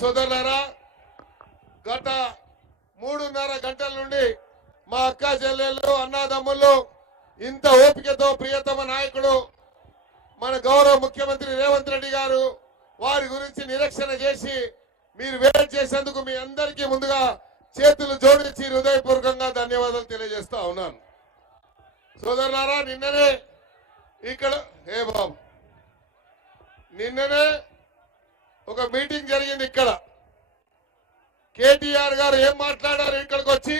సోదరులారా, గత 3.5 గంటల నుండి మా అక్క చెల్లెళ్ళు అన్నాదమ్ముళ్ళు ఇంత ఓపికతో ప్రియతమ నాయకుడు మన గౌరవ ముఖ్యమంత్రి రేవంత్ రెడ్డి గారు వారి గురించి నిరీక్షణ చేసి మీరు వెయిట్ చేసేందుకు మీ అందరికీ ముందుగా చేతులు జోడించి హృదయపూర్వకంగా ధన్యవాదాలు తెలియజేస్తా ఉన్నాను. సోదరులారా, నిన్ననే ఒక మీటింగ్ జరిగింది. ఇక్కడ కేటీఆర్ గారు ఏం మాట్లాడారు? ఇక్కడికి వచ్చి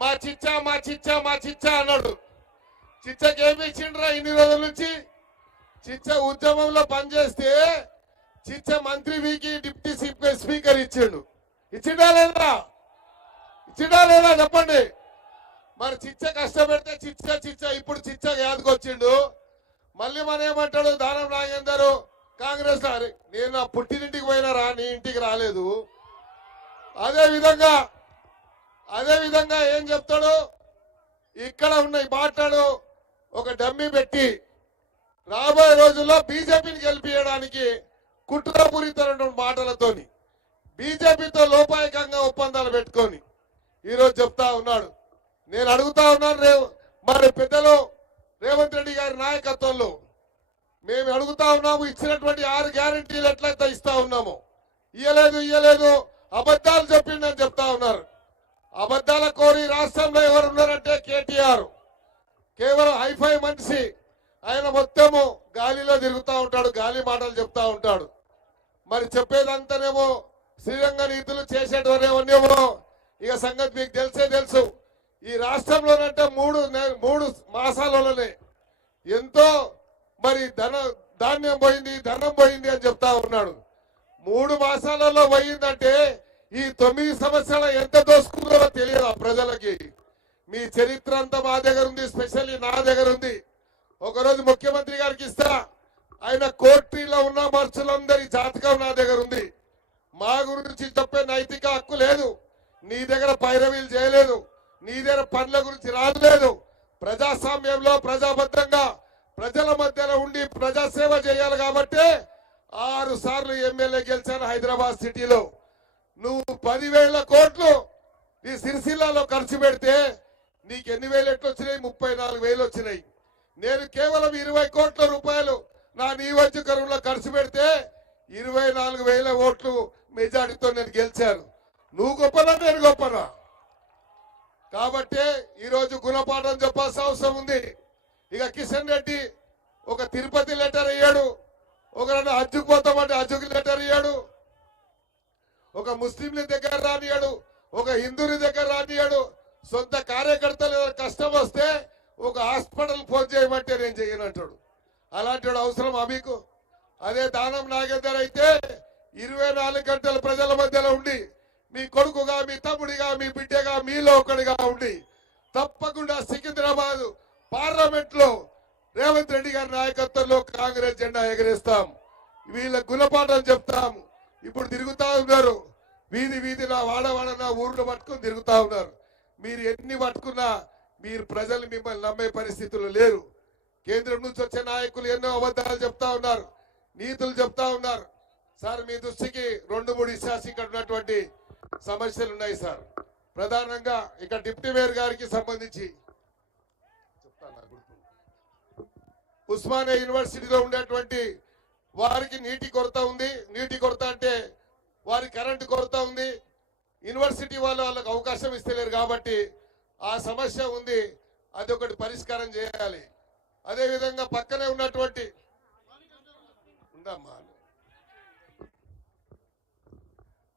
మా చిచ్చా అన్నాడు. చిచ్చకి ఏమి ఇచ్చిండ్రా ఇన్ని రోజుల నుంచి? చిచ్చ ఉద్యమంలో పనిచేస్తే చిచ్చ మంత్రి వీకి డిప్యూటీ స్పీకర్ ఇచ్చిండు. ఇచ్చిండా లేదా చెప్పండి. మరి చిచ్చ కష్టపెడితే చిచ్చ ఇప్పుడు చిచ్చ యాదకొచ్చిండు. మళ్ళీ మన ఏమంటాడు దానం నాగేందర్ కాంగ్రెస్ నేను నా పుట్టినింటికి పోయినారా, నీ ఇంటికి రాలేదు. అదే విధంగా ఏం చెప్తాడు? ఇక్కడ ఉన్న మాట్లాడు ఒక డమ్మీ పెట్టి రాబోయే రోజుల్లో బీజేపీని గెలిపించడానికి కుట్రపూరితమైన మాటలతోని బీజేపీతో లోపాయకంగా ఒప్పందాలు పెట్టుకొని ఈరోజు చెప్తా ఉన్నాడు. నేను అడుగుతా ఉన్నాను, మరి పెద్దలు రేవంత్ రెడ్డి గారి నాయకత్వంలో మేము అడుగుతా ఉన్నాము, ఇచ్చినటువంటి 6 గ్యారంటీలు ఎట్లయితే ఇస్తా ఉన్నాము, ఇయ్యలేదు అబద్ధాలు చెప్పిండని చెప్తా ఉన్నారు. అబద్ధాల కోరి రాష్ట్రంలో ఎవరు ఉన్నారంటే కేటీఆర్. కేవలం హైఫై మనిషి ఆయన, మొత్తము గాలిలో తిరుగుతూ ఉంటాడు, గాలి మాటలు చెప్తా ఉంటాడు. మరి చెప్పేదంతానేమో శ్రీరంగ నీతులు చేసేటోనేమో ఇక సంగతి మీకు తెలుసు. ఈ రాష్ట్రంలోనంటే మూడు మాసాలలోనే ఎంతో మరి ధాన్యం పోయింది, ధనం పోయింది అని చెప్తా ఉన్నాడు. 3 మాసాలలో పోయిందంటే ఈ 9 సంవత్సరాలు ఎంత దోసుకున్నారో తెలియదు ప్రజలకి. మీ చరిత్ర అంతా మా దగ్గర ఉంది, స్పెషల్లీ నా దగ్గర ఉంది. ఒకరోజు ముఖ్యమంత్రి గారికి ఇస్తా, ఆయన కోర్టులో ఉన్న మనుషులందరి జాతకం నా దగ్గర ఉంది. మా గురించి చెప్పే నైతిక హక్కు లేదు, నీ దగ్గర పైరవీలు చేయలేదు, నీ దగ్గర పనుల గురించి రాలేదు. ప్రజాస్వామ్యంలో ప్రజాబద్ధంగా ప్రజల మధ్యలో ఉండి ప్రజాసేవ చేయాలి కాబట్టి 6 సార్లు ఎమ్మెల్యే గెలిచాను హైదరాబాద్ సిటీలో. నువ్వు 10,000 కోట్లు ఈ సిరిసిల్లాలో ఖర్చు పెడితే నీకు ఎన్ని వేలు ఎట్లు వచ్చినాయి? 34,000 వచ్చినాయి. నేను కేవలం 20 కోట్ల రూపాయలు నా నియోజకవర్గంలో ఖర్చు పెడితే 24,000 ఓట్లు మెజార్టీతో నేను గెలిచాను. నువ్వు గొప్పనా, నేను గొప్పనా? కాబట్టి ఈరోజు గుణపాఠం చెప్పాల్సిన అవసరం ఉంది. ఇక కిషన్ రెడ్డి ఒక తిరుపతి లెటర్ అయ్యాడు, ఒక హజ్జుకు పోతామంటే హజ్జుకి లెటర్ అయ్యాడు, ఒక ముస్లింల దగ్గర రానియాడు, ఒక హిందువుల దగ్గర రానియాడు. సొంత కార్యకర్తలు కష్టం వస్తే ఒక హాస్పిటల్ ఫోన్ చేయమంటే నేను చేయనంటాడు. అలాంటి అవసరం మీకు? అదే దానం నాగేందర్ అయితే 24 గంటలు ప్రజల మధ్యలో ఉండి మీ కొడుకుగా, మీ తమ్ముడిగా, మీ బిడ్డగా, మీలో ఒకడిగా ఉండి తప్పకుండా సికింద్రాబాద్ పార్లమెంట్ లో రేవంత్ రెడ్డి గారి నాయకత్వంలో కాంగ్రెస్ జెండా ఎగరేస్తాం. వీళ్ళ గుణపాఠం చెప్తాం. ఇప్పుడు తిరుగుతా ఉన్నారు వీధి నా వాడవాడ నా ఊర్లో పట్టుకుని తిరుగుతా ఉన్నారు. మీరు ఎన్ని పట్టుకున్నా మీరు ప్రజలు మిమ్మల్ని నమ్మే పరిస్థితులు లేరు. కేంద్రం నుంచి వచ్చే నాయకులు ఎన్నో అబద్ధాలు చెప్తా ఉన్నారు, నీతులు చెప్తా ఉన్నారు. సార్, మీ దృష్టికి 2-3 ఇష్యూస్ ఇక్కడ ఉన్నటువంటి సమస్యలు ఉన్నాయి సార్. ప్రధానంగా ఇక్కడ డిప్యూటీ మేయర్ గారికి సంబంధించి ఉస్మానియా యూనివర్సిటీలో ఉండేటువంటి వారికి నీటి కొరత ఉంది. నీటి కొరత అంటే వారి కరెంటు కొరత ఉంది. యూనివర్సిటీ వాళ్ళకి అవకాశం ఇస్తలేరు కాబట్టి ఆ సమస్య ఉంది. అది ఒకటి పరిష్కారం చేయాలి. అదేవిధంగా పక్కనే ఉన్నటువంటి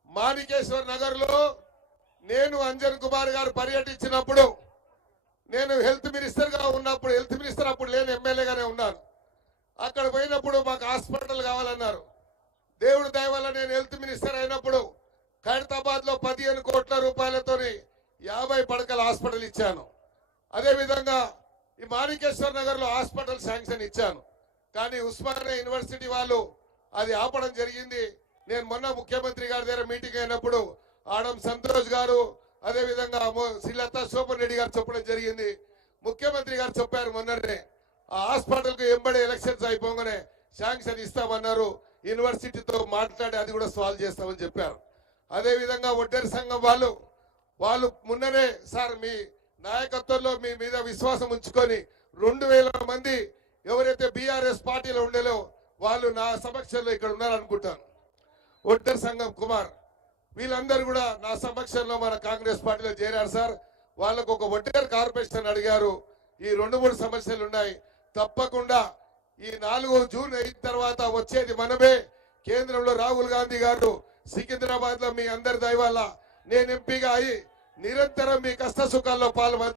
మాణికేశ్వర్ నగర్ లో నేను అంజన్ కుమార్ గారు పర్యటించినప్పుడు, నేను హెల్త్ మినిస్టర్ గా ఉన్నప్పుడు, హెల్త్ మినిస్టర్ అప్పుడు లేని ఎమ్మెల్యేగానే ఉన్నాను. అక్కడ పోయినప్పుడు మాకు హాస్పిటల్ కావాలన్నారు. దేవుడి దయ వల్ల నేను హెల్త్ మినిస్టర్ అయినప్పుడు ఖైరతాబాద్ లో 15 కోట్ల రూపాయలతో 50 పడకల హాస్పిటల్ ఇచ్చాను. అదేవిధంగా ఈ మాణికేశ్వర్ నగర్ లో హాస్పిటల్ శాంక్షన్ ఇచ్చాను. కానీ ఉస్మానియా యూనివర్సిటీ వాళ్ళు అది ఆపడం జరిగింది. నేను మొన్న ముఖ్యమంత్రి గారి దగ్గర మీటింగ్ అయినప్పుడు ఆడం సంతోష్ గారు, అదేవిధంగా శ్రీలతా శోభన్ రెడ్డి గారు చెప్పడం జరిగింది. ముఖ్యమంత్రి గారు చెప్పారు మొన్ననే, ఆ హాస్పిటల్ కు ఎంబడే ఎలక్షన్స్ అయిపోగానే శాంక్షన్ ఇస్తామన్నారు. యూనివర్సిటీతో మాట్లాడి అది కూడా సాల్వ్ చేస్తామని చెప్పారు. అదేవిధంగా ఒడ్డెరి సంఘం వాళ్ళు మున్ననే సార్ మీ నాయకత్వంలో మీ మీద విశ్వాసం ఉంచుకొని 2000 మంది ఎవరైతే బీఆర్ఎస్ పార్టీలో ఉండేలో వాళ్ళు నా సమక్షంలో ఇక్కడ ఉన్నారనుకుంటాను. ఒడ్డెరి సంఘం కుమార్ వీళ్ళందరూ కూడా నా సమక్షంలో మన కాంగ్రెస్ పార్టీలో చేరారు సార్. వాళ్ళకు ఒక ఒడ్డెరి కార్పొరేషన్ అడిగారు. ఈ 2-3 సమస్యలు ఉన్నాయి. తప్పకుండా ఈ 4 జూన్ అయిన తర్వాత వచ్చేది మనమే. కేంద్రంలో రాహుల్ గాంధీ గారు సికింద్రాబాద్ లో మీ అందరి దయ వల్ల నేను ఎంపీగా అయి నిరంతరం మీ కష్ట సుఖాల్లో పాల్గొని